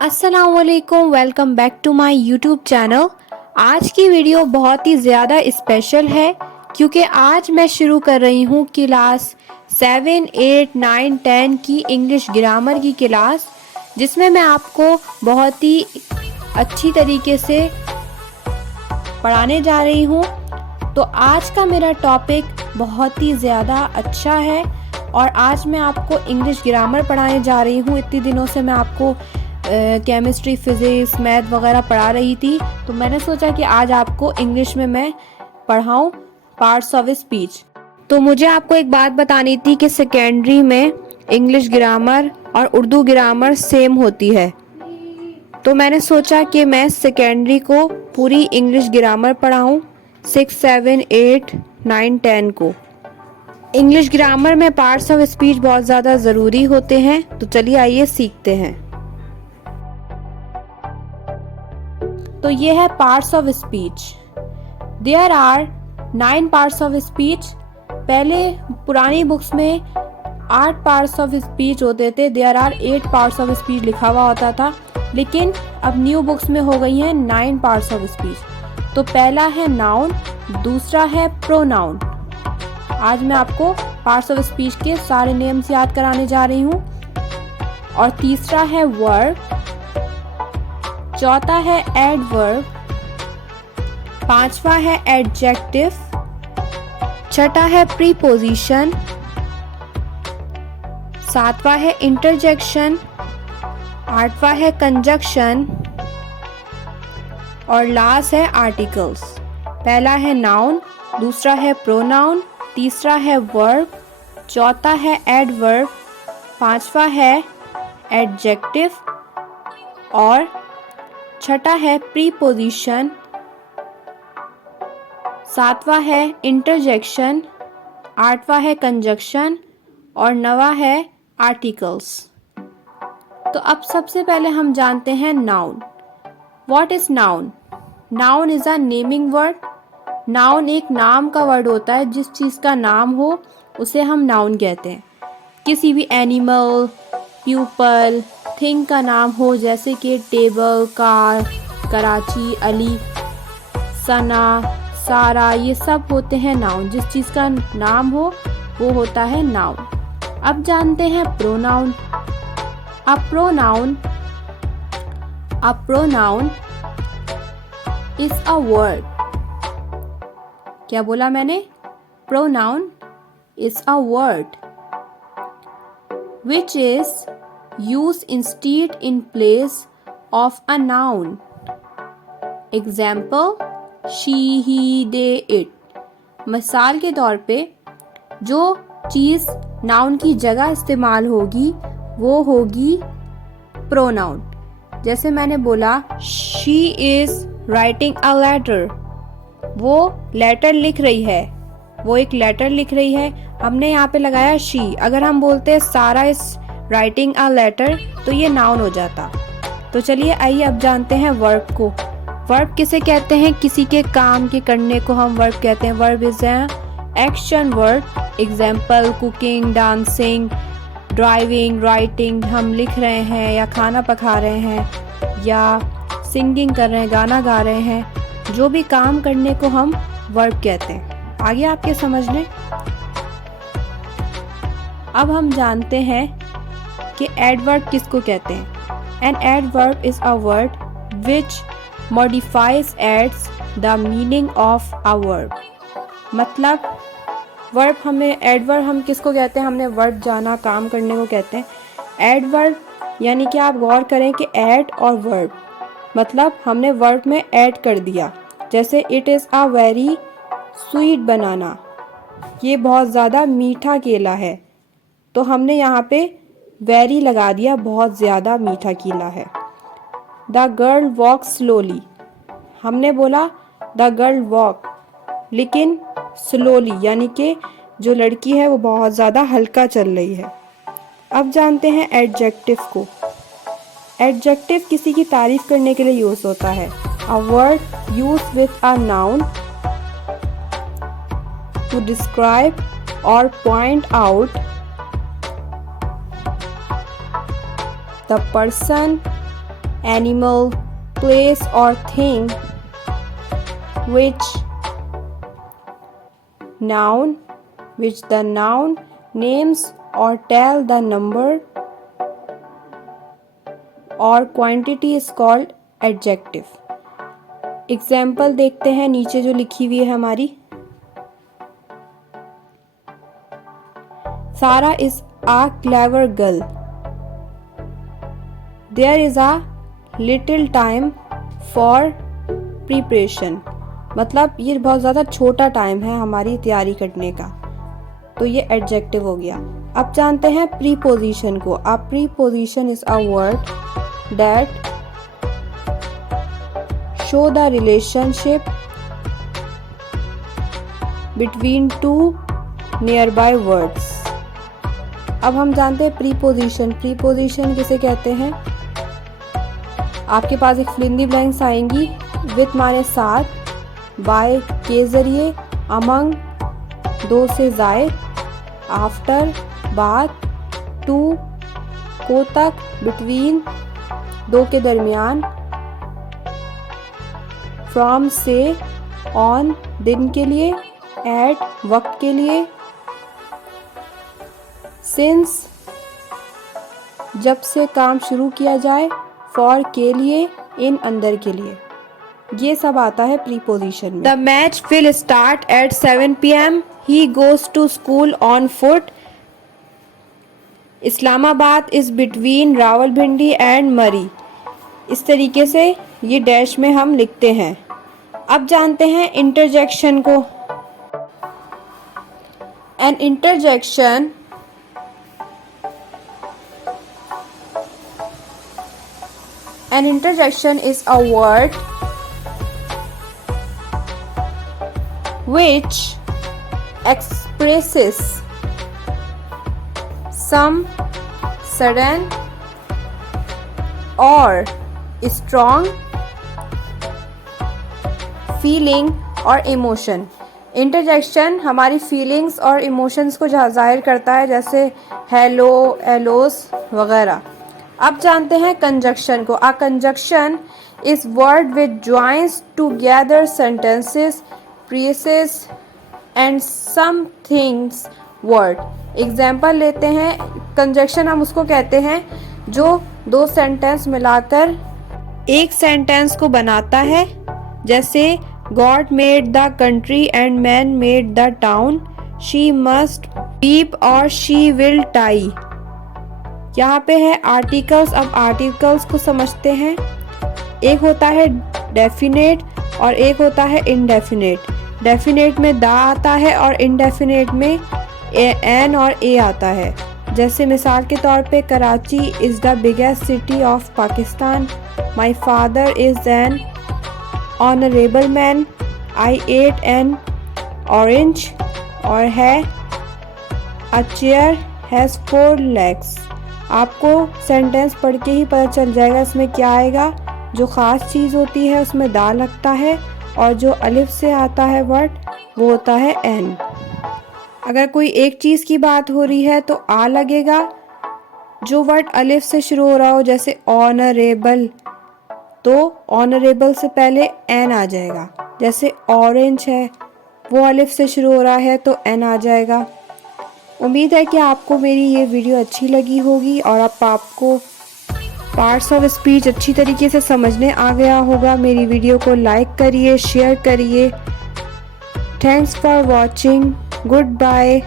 अस्सलामुअलैकुम, welcome back to my YouTube channel. आज की वीडियो बहुत ही ज़्यादा स्पेशल है क्योंकि आज मैं शुरू कर रही हूँ क्लास 7, 8, 9, 10 की इंग्लिश ग्रामर की क्लास, जिसमें मैं आपको बहुत ही अच्छी तरीके से पढ़ाने जा रही हूँ। तो आज का मेरा टॉपिक बहुत ही ज़्यादा अच्छा है और आज मैं आपको इंग्लिश ग्रामर पढ़ाने जा रही हूँ। इतने दिनों से मैं आपको केमिस्ट्री, फिज़िक्स, मैथ वगैरह पढ़ा रही थी, तो मैंने सोचा कि आज आपको इंग्लिश में मैं पढ़ाऊँ पार्ट्स ऑफ स्पीच। तो मुझे आपको एक बात बतानी थी कि सेकेंडरी में इंग्लिश ग्रामर और उर्दू ग्रामर सेम होती है, तो मैंने सोचा कि मैं सेकेंडरी को पूरी इंग्लिश ग्रामर पढ़ाऊँ 6, 7, 8, 9, 10 को। इंग्लिश ग्रामर में पार्ट्स ऑफ स्पीच बहुत ज़्यादा ज़रूरी होते हैं, तो चलिए आइए सीखते हैं। तो ये है parts of speech. There are 9 parts of speech. पहले पुरानी बुक्स में 8 पार्ट्स ऑफ स्पीच होते थे, there are 8 parts of speech लिखा हुआ होता था, लेकिन अब न्यू बुक्स में हो गई हैं 9 पार्ट्स ऑफ स्पीच। तो पहला है नाउन, दूसरा है प्रोनाउन। आज मैं आपको पार्ट्स ऑफ स्पीच के सारे नेम्स याद कराने जा रही हूँ। और तीसरा है वर्ब, चौथा है एडवर्ब, पांचवा है एडजेक्टिव, छठा है प्रीपोजिशन, सातवां है इंटरजेक्शन, आठवां है कंजक्शन और लास्ट है आर्टिकल्स। पहला है नाउन, दूसरा है प्रोनाउन, तीसरा है वर्ब, चौथा है एडवर्ब, पांचवा है एडजेक्टिव और छठा है प्रीपोजिशन, सातवां है इंटरजेक्शन, आठवां है कंजक्शन और नवा है आर्टिकल्स। तो अब सबसे पहले हम जानते हैं noun. What is noun? Noun is a naming word. Noun एक नाम का वर्ड होता है, जिस चीज़ का नाम हो उसे हम नाउन कहते हैं। किसी भी एनिमल, पीपल, थिंग का नाम हो, जैसे कि टेबल, कार, कराची, अली, सना, सारा, ये सब होते हैं नाउन। जिस चीज़ का नाम हो वो होता है नाउन। अब जानते हैं pronoun. A pronoun is a word. क्या बोला मैंने? Pronoun is a word which is used instead in place of a noun. Example: she, he, they, it. मिसाल के तौर पे जो चीज़ नाउन की जगह इस्तेमाल होगी वो होगी प्रोनाउन। जैसे मैंने बोला she is writing a letter, वो लेटर लिख रही है, वो एक लेटर लिख रही है, हमने यहाँ पे लगाया शी। अगर हम बोलते हैं सारा इज राइटिंग अ लेटर, तो ये नाउन हो जाता। तो चलिए आइए अब जानते हैं वर्ब को। वर्ब किसे कहते हैं? किसी के काम के करने को हम वर्ब कहते हैं। Verb is action word. Example: cooking, dancing, driving, writing. हम लिख रहे हैं या खाना पका रहे हैं या सिंगिंग कर रहे हैं, गाना गा रहे हैं। जो भी काम करने को हम वर्ब कहते हैं। आगे आपके समझ लें। अब हम जानते हैं कि एडवर्ब किसको कहते हैं। An adverb is a word which modifies adds the meaning of a verb. मतलब वर्ब एडवर्ब हम किसको कहते हैं? हमने वर्ब जाना, काम करने को कहते हैं एडवर्ब। यानी कि आप गौर करें कि एड और वर्ब, मतलब हमने वर्ब में ऐड कर दिया। जैसे it is a very sweet banana, ये बहुत ज़्यादा मीठा केला है, तो हमने यहाँ पे वेरी लगा दिया, बहुत ज़्यादा मीठा केला है। द गर्ल वॉक स्लोली, हमने बोला द गर्ल वॉक, लेकिन स्लोली, यानी कि जो लड़की है वो बहुत ज़्यादा हल्का चल रही है। अब जानते हैं एडजेक्टिव को। एडजेक्टिव किसी की तारीफ करने के लिए यूज़ होता है। A word use with a noun to describe or point out the person, animal, place or thing. Which noun, which the noun names or tell the number or quantity is called adjective. Example देखते हैं नीचे जो लिखी हुई है हमारी। Sara is a clever girl. There is a little time for preparation. मतलब ये बहुत ज़्यादा छोटा टाइम है हमारी तैयारी करने का, तो ये एडजेक्टिव हो गया। अब जानते हैं प्रीपोजिशन को। अ preposition is a word that show the relationship between two nearby words। अब हम जानते हैं प्रीपोजिशन। प्रीपोजिशन किसे कहते हैं? आपके पास एक फिल इन द ब्लैंक्स आएंगी। विथ माने साथ, बाय के जरिए, अमंग दो से जायद, आफ्टर बाद, टू को तक, बिटवीन दो के दरमियान, फ्रॉम से, ऑन दिन के लिए, एट वक्त के लिए, सिंस जब से काम शुरू किया जाए, फॉर के लिए, इन अंदर के लिए। ये सब आता है प्रीपोजिशन में। The match will start at 7 PM। He goes to school on foot. Islamabad is between Rawalpindi and Murree. इस तरीके से ये डैश में हम लिखते हैं। अब जानते हैं इंटरजेक्शन को। An interjection is a word which expresses some sudden or strong feeling और इमोशन। इंटरजेक्शन हमारी फीलिंग्स और इमोशंस को जाहिर करता है, जैसे हेलो, एलोस वगैरह। अब जानते हैं कंजक्शन को। A conjunction is word which joins together sentences, phrases and some things word. Example लेते हैं। कंजक्शन हम उसको कहते हैं जो दो सेंटेंस मिलाकर एक सेंटेंस को बनाता है, जैसे God made the country and man made the town. She must weep और शी विल टाई। यहाँ पे है आर्टिकल्स। अब आर्टिकल्स को समझते हैं। एक होता है डेफिनेट और एक होता है इनडेफिनेट। डेफिनेट में दा आता है और इनडेफिनेट में एन और ए आता है। जैसे मिसाल के तौर पे Karachi is the biggest city of Pakistan. My father is an honourable man. I ate an orange. और है अ चेयर हैज़ 4 legs। आपको सेंटेंस पढ़ के ही पता चल जाएगा इसमें क्या आएगा। जो ख़ास चीज़ होती है उसमें दा लगता है और जो अलिफ से आता है वर्ड वो होता है एन। अगर कोई एक चीज़ की बात हो रही है तो आ लगेगा। जो वर्ड अलिफ से शुरू हो रहा हो, जैसे ऑनरेबल, तो ऑनरेबल से पहले एन आ जाएगा। जैसे ऑरेंज है, वो अलिफ से शुरू हो रहा है तो एन आ जाएगा। उम्मीद है कि आपको मेरी ये वीडियो अच्छी लगी होगी और आपको पार्ट्स ऑफ स्पीच अच्छी तरीके से समझने आ गया होगा। मेरी वीडियो को लाइक करिए, शेयर करिए। Thanks for watching. Good bye.